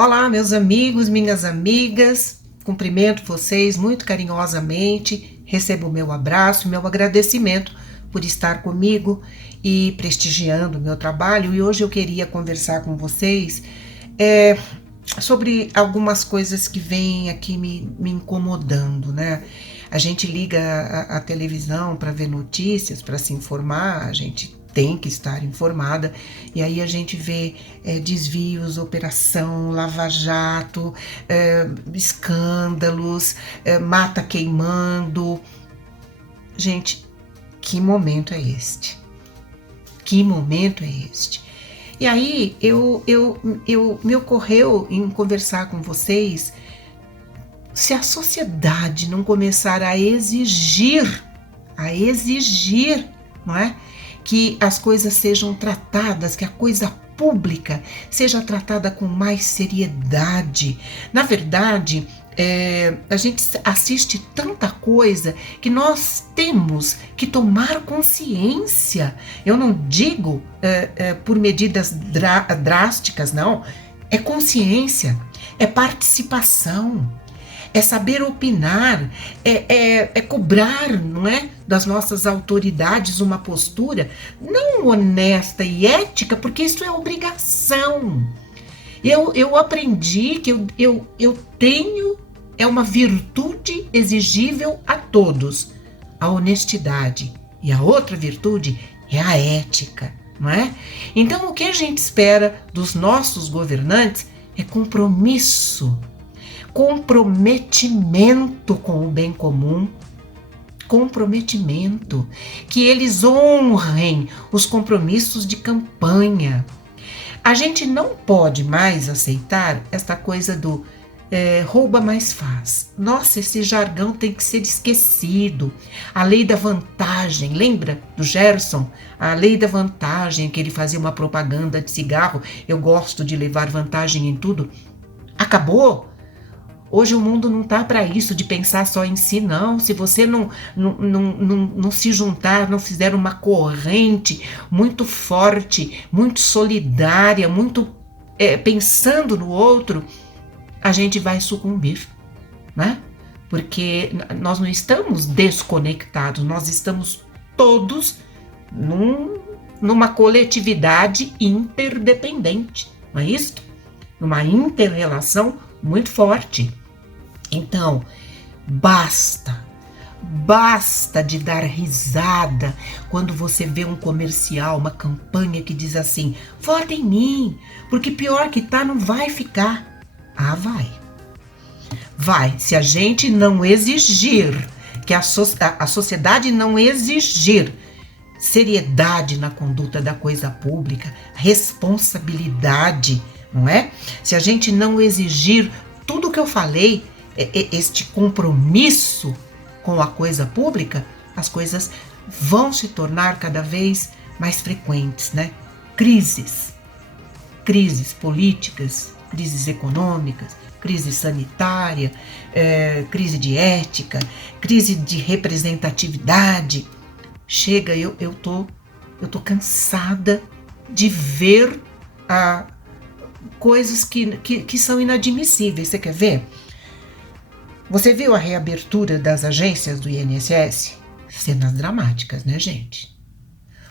Olá, meus amigos, minhas amigas, cumprimento vocês muito carinhosamente, recebo o meu abraço, meu agradecimento por estar comigo e prestigiando o meu trabalho. E hoje eu queria conversar com vocês sobre algumas coisas que vêm aqui me incomodando, né? A gente liga a televisão para ver notícias, para se informar, a gente tem que estar informada, e aí a gente vê desvios, operação, lava-jato, escândalos, mata queimando. Gente, que momento é este? Que momento é este? E aí me ocorreu em conversar com vocês, se a sociedade não começar a exigir, não é? Que as coisas sejam tratadas, que a coisa pública seja tratada com mais seriedade. Na verdade, a gente assiste tanta coisa que nós temos que tomar consciência. Eu não digo por medidas drásticas, não. É consciência, é participação, é saber opinar, é cobrar, não é, das nossas autoridades uma postura não honesta e ética, porque isso é obrigação. Eu aprendi que eu tenho, é uma virtude exigível a todos, a honestidade, e a outra virtude é a ética, não é? Então o que a gente espera dos nossos governantes é comprometimento com o bem comum, comprometimento, que eles honrem os compromissos de campanha. A gente não pode mais aceitar esta coisa do rouba mais faz. Nossa, esse jargão tem que ser esquecido. A lei da vantagem, lembra do Gerson? A lei da vantagem, que ele fazia uma propaganda de cigarro, eu gosto de levar vantagem em tudo. Acabou. Hoje o mundo não está para isso, de pensar só em si, não. Se você não se juntar, não fizer uma corrente muito forte, muito solidária, muito pensando no outro, a gente vai sucumbir, né? Porque nós não estamos desconectados, nós estamos todos numa coletividade interdependente, não é isso? Numa inter-relação muito forte. Então, basta de dar risada quando você vê um comercial, uma campanha que diz assim: vota em mim, porque pior que tá, não vai ficar. Ah, vai. Vai, se a gente não exigir, que a sociedade não exigir seriedade na conduta da coisa pública, responsabilidade, não é? Se a gente não exigir tudo o que eu falei, este compromisso com a coisa pública, as coisas vão se tornar cada vez mais frequentes, né? Crises políticas, crises econômicas, crise sanitária, crise de ética, crise de representatividade. Chega, eu tô cansada de ver coisas que são inadmissíveis. Você quer ver? Você viu a reabertura das agências do INSS? Cenas dramáticas, né, gente?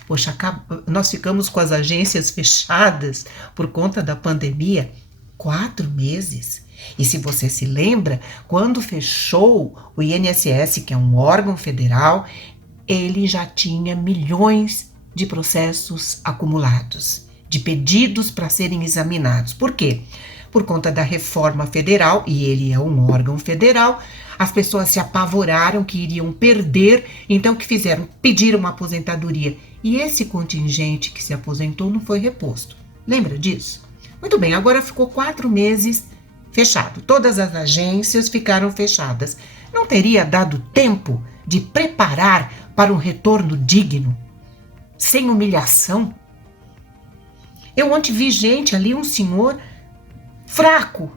Poxa, nós ficamos com as agências fechadas por conta da pandemia 4 meses. E se você se lembra, quando fechou o INSS, que é um órgão federal, ele já tinha milhões de processos acumulados, de pedidos para serem examinados. Por quê? Por conta da reforma federal, e ele é um órgão federal, as pessoas se apavoraram que iriam perder, então o que fizeram? Pediram uma aposentadoria. E esse contingente que se aposentou não foi reposto. Lembra disso? Muito bem, agora ficou 4 meses fechado. Todas as agências ficaram fechadas. Não teria dado tempo de preparar para um retorno digno, sem humilhação? Eu ontem vi gente ali, um senhor fraco,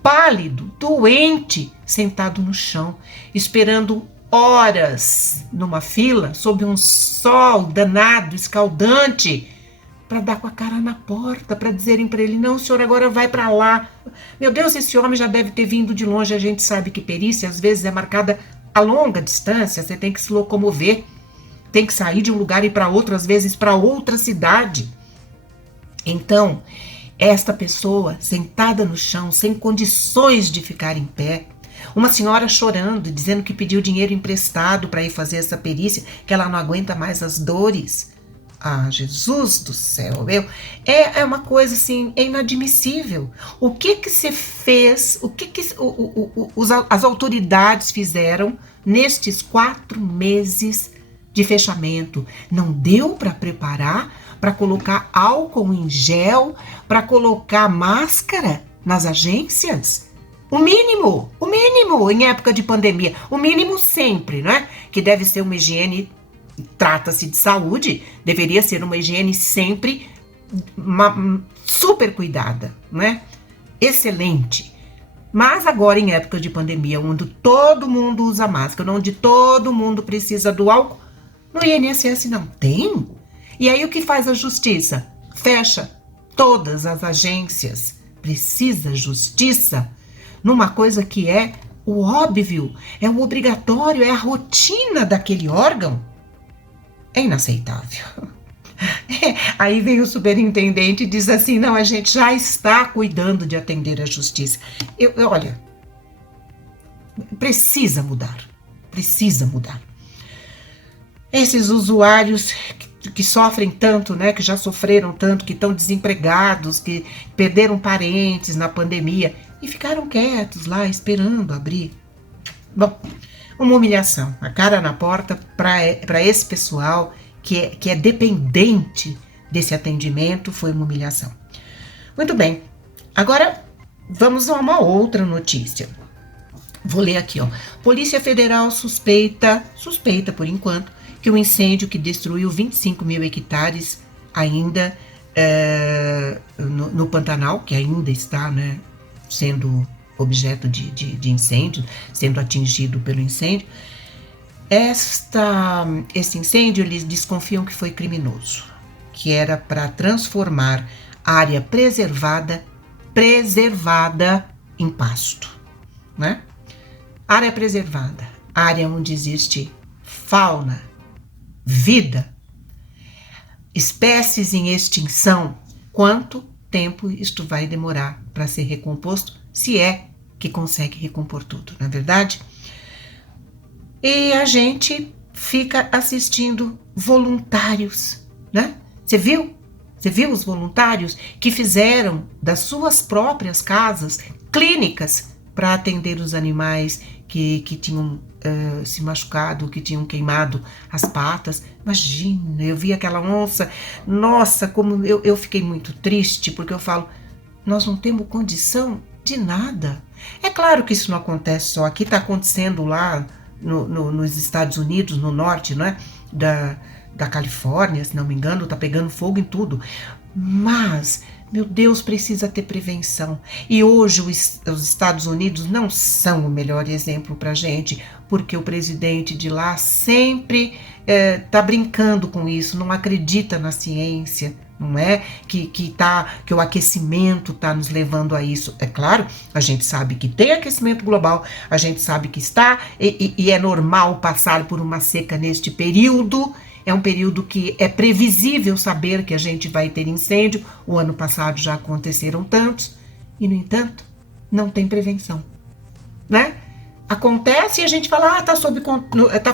pálido, doente, sentado no chão, esperando horas numa fila, sob um sol danado, escaldante, para dar com a cara na porta, para dizerem para ele, não, o senhor agora vai para lá. Meu Deus, esse homem já deve ter vindo de longe. A gente sabe que perícia às vezes é marcada a longa distância, você tem que se locomover, tem que sair de um lugar e ir para outro, às vezes para outra cidade. Então, esta pessoa sentada no chão, sem condições de ficar em pé, uma senhora chorando, dizendo que pediu dinheiro emprestado para ir fazer essa perícia, que ela não aguenta mais as dores. Ah, Jesus do céu, é uma coisa assim, é inadmissível. O que se fez, as autoridades fizeram nestes 4 meses de fechamento? Não deu para preparar, para colocar álcool em gel, para colocar máscara nas agências? O mínimo em época de pandemia, o mínimo sempre, né? Que deve ser uma higiene, trata-se de saúde, deveria ser uma higiene sempre super cuidada, né? Excelente. Mas agora em época de pandemia, onde todo mundo usa máscara, onde todo mundo precisa do álcool, no INSS não tem. E aí o que faz a justiça? Fecha todas as agências. Precisa justiça numa coisa que é o óbvio, é o obrigatório, é a rotina daquele órgão. É inaceitável. Aí vem o superintendente e diz assim, não, a gente já está cuidando de atender a justiça. Olha, precisa mudar. Esses usuários que sofrem tanto, né, que já sofreram tanto, que estão desempregados, que perderam parentes na pandemia e ficaram quietos lá esperando abrir. Bom, uma humilhação, a cara na porta para esse pessoal que é dependente desse atendimento, foi uma humilhação. Muito bem, agora vamos a uma outra notícia. Vou ler aqui, ó. Polícia Federal suspeita por enquanto, que o incêndio que destruiu 25 mil hectares ainda no Pantanal, que ainda está, né, sendo objeto de incêndio, sendo atingido pelo incêndio. Esse incêndio, eles desconfiam que foi criminoso, que era para transformar a área preservada em pasto, né? Área preservada, área onde existe fauna, vida, espécies em extinção. Quanto tempo isto vai demorar para ser recomposto, se é que consegue recompor tudo, não é verdade? E a gente fica assistindo voluntários, né? Você viu os voluntários que fizeram das suas próprias casas clínicas para atender os animais que tinham se machucado, que tinham queimado as patas? Imagina, eu vi aquela onça, nossa, como eu fiquei muito triste, porque eu falo, nós não temos condição de nada. É claro que isso não acontece só aqui, está acontecendo lá nos Estados Unidos, no norte, né, da Califórnia, se não me engano, está pegando fogo em tudo. Mas, meu Deus, precisa ter prevenção. E hoje os Estados Unidos não são o melhor exemplo para a gente, porque o presidente de lá sempre está brincando com isso, não acredita na ciência, não é? Que o aquecimento está nos levando a isso. É claro, a gente sabe que tem aquecimento global, a gente sabe que está, e é normal passar por uma seca neste período. É um período que é previsível saber que a gente vai ter incêndio. O ano passado já aconteceram tantos, e no entanto, não tem prevenção, né? Acontece e a gente fala, tá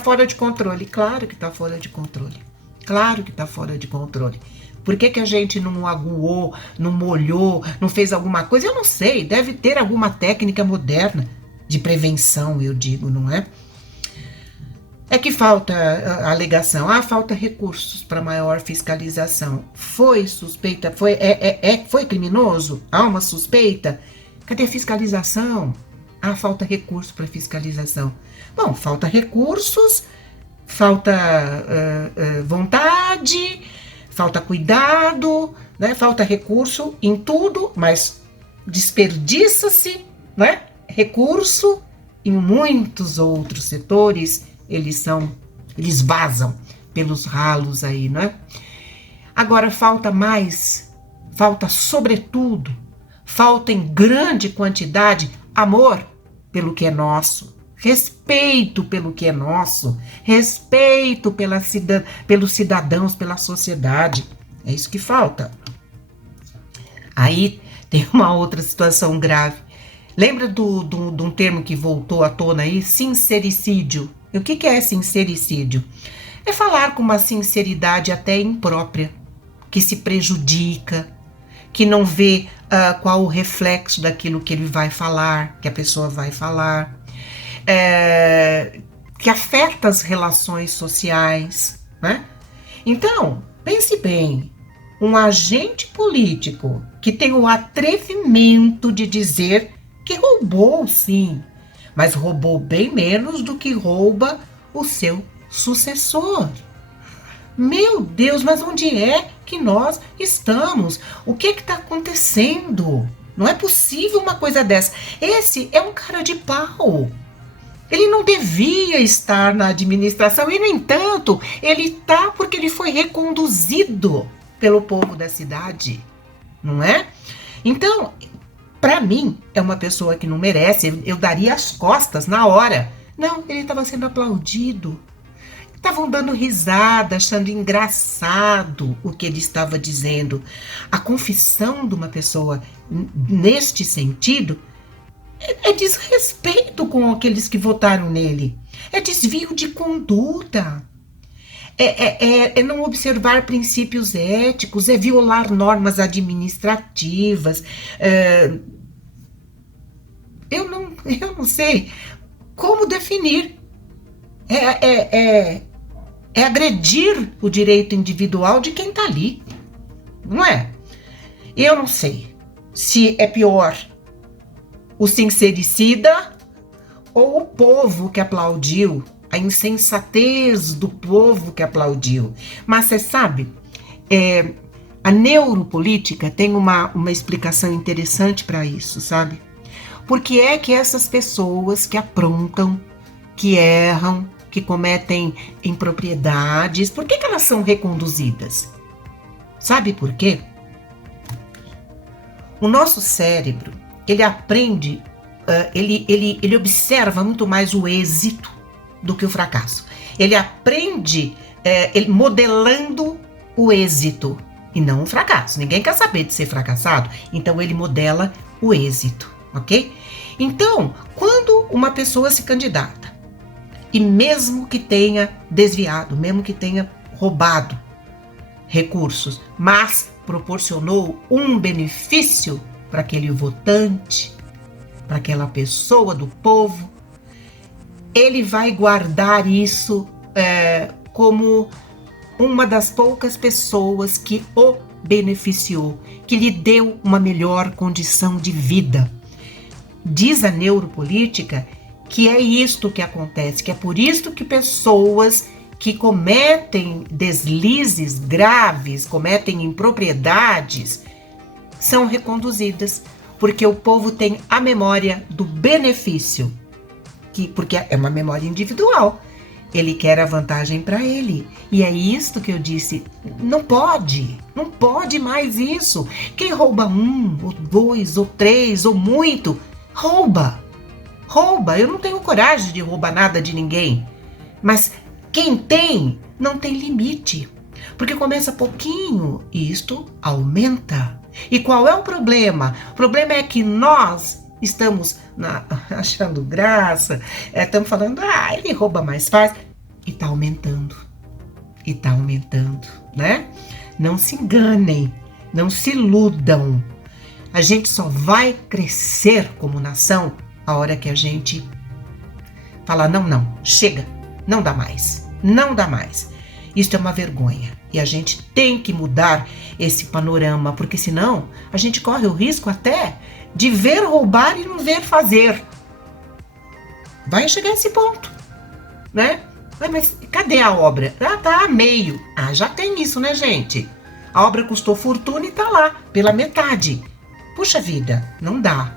fora de controle. Claro que tá fora de controle. Claro que tá fora de controle. Por que a gente não aguou, não molhou, não fez alguma coisa? Eu não sei, deve ter alguma técnica moderna de prevenção, eu digo, não é? É que falta a alegação, falta recursos para maior fiscalização. Foi suspeita, foi criminoso? Há uma suspeita? Cadê a fiscalização? Falta recurso para fiscalização. Bom, falta recursos, falta vontade, falta cuidado, né? Falta recurso em tudo, mas desperdiça-se, né, recurso em muitos outros setores. Eles vazam pelos ralos aí, né? Agora falta sobretudo, falta em grande quantidade amor pelo que é nosso, respeito pelo que é nosso, respeito pelos cidadãos, pela sociedade. É isso que falta. Aí tem uma outra situação grave. Lembra de um termo que voltou à tona aí? Sincericídio. E o que é sincericídio? É falar com uma sinceridade até imprópria, que se prejudica, que não vê qual o reflexo daquilo que ele vai falar, que a pessoa vai falar, que afeta as relações sociais, né? Então, pense bem, um agente político que tem o atrevimento de dizer que roubou, sim, mas roubou bem menos do que rouba o seu sucessor. Meu Deus, mas onde é que nós estamos? O que está acontecendo? Não é possível uma coisa dessa. Esse é um cara de pau. Ele não devia estar na administração e, no entanto, ele está porque ele foi reconduzido pelo povo da cidade, não é? Então, para mim, é uma pessoa que não merece, eu daria as costas na hora. Não, ele estava sendo aplaudido. Estavam dando risada, achando engraçado o que ele estava dizendo. A confissão de uma pessoa neste sentido é desrespeito com aqueles que votaram nele. É desvio de conduta. É não observar princípios éticos, é violar normas administrativas. Eu não sei como definir. É agredir o direito individual de quem está ali, não é? Eu não sei se é pior o sincericida ou o povo que aplaudiu, a insensatez do povo que aplaudiu. Mas você sabe, a neuropolítica tem uma explicação interessante para isso, sabe? Porque é que essas pessoas que aprontam, que erram, que cometem impropriedades, por que elas são reconduzidas? Sabe por quê? O nosso cérebro, ele aprende, ele observa muito mais o êxito do que o fracasso. Ele aprende modelando o êxito e não o fracasso. Ninguém quer saber de ser fracassado, então ele modela o êxito, ok? Então, quando uma pessoa se candidata, e mesmo que tenha desviado, mesmo que tenha roubado recursos, mas proporcionou um benefício para aquele votante, para aquela pessoa do povo, ele vai guardar isso como uma das poucas pessoas que o beneficiou, que lhe deu uma melhor condição de vida. Diz a neuropolítica que é isto que acontece, que é por isto que pessoas que cometem deslizes graves, cometem impropriedades, são reconduzidas, porque o povo tem a memória do benefício, porque é uma memória individual. Ele quer a vantagem para ele. E é isto que eu disse, não pode mais isso. Quem rouba 1, ou 2, ou 3, ou muito, rouba. Eu não tenho coragem de roubar nada de ninguém. Mas quem tem, não tem limite. Porque começa pouquinho e isto aumenta. E qual é o problema? O problema é que nós estamos achando graça, estamos falando, ele rouba mais fácil. E está aumentando. Né? Não se enganem, não se iludam. A gente só vai crescer como nação a hora que a gente fala, não, chega, não dá mais. Isso é uma vergonha. E a gente tem que mudar esse panorama, porque senão a gente corre o risco até de ver roubar e não ver fazer. Vai chegar a esse ponto, né? Mas cadê a obra? Tá a meio. Já tem isso, né, gente? A obra custou fortuna e tá lá, pela metade. Puxa vida, não dá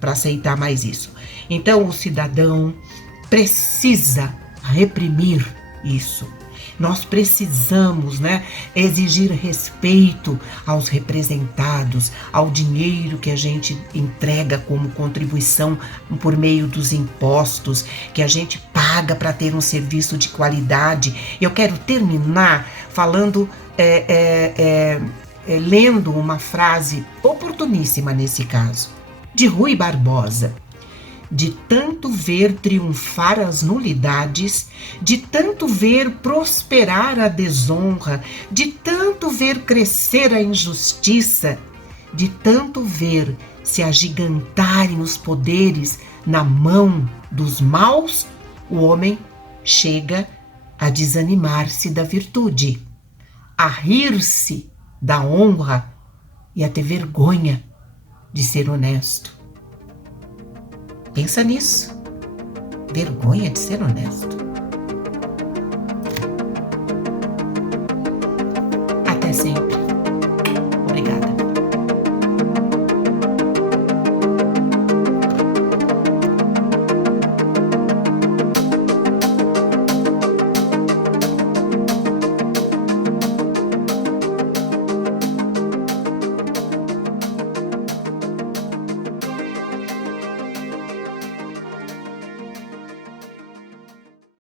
para aceitar mais isso. Então o cidadão precisa reprimir isso. Nós precisamos, né, exigir respeito aos representados, ao dinheiro que a gente entrega como contribuição por meio dos impostos, que a gente paga para ter um serviço de qualidade. Eu quero terminar falando, lendo uma frase oportuníssima nesse caso, de Rui Barbosa. De tanto ver triunfar as nulidades, de tanto ver prosperar a desonra, de tanto ver crescer a injustiça, de tanto ver se agigantarem os poderes na mão dos maus, o homem chega a desanimar-se da virtude, a rir-se da honra e a ter vergonha de ser honesto. Pensa nisso. Vergonha de ser honesto.